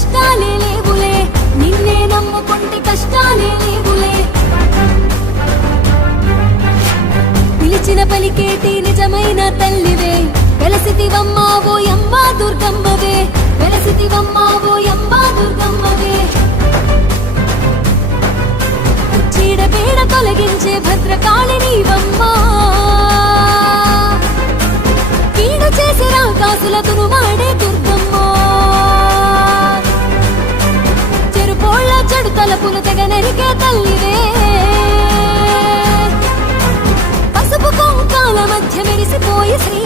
కష్టాలే లేవులే, నిన్నే నమ్ముకుంటే కష్టాలే లేవులే. పిలిచిన పలికేటి నిజమైన తల్లివే, వెలసితివమ్మా ఓయమ్మ దుర్గమ్మవే, వెలసితివమ్మా ఓయమ్మ దుర్గమ్మవే. చీడపీడ తొలగించే భద్రకాళి నీవమ్మా, కీడు చేసి రాకాసులతును మాడే దుర్గమ్మా. చెరుపోళ్ళ చెడు తలపులు తెగ నరికే తల్లివే, పసుపు కుంకాల మధ్య మెరిసిపోయి శ్రీ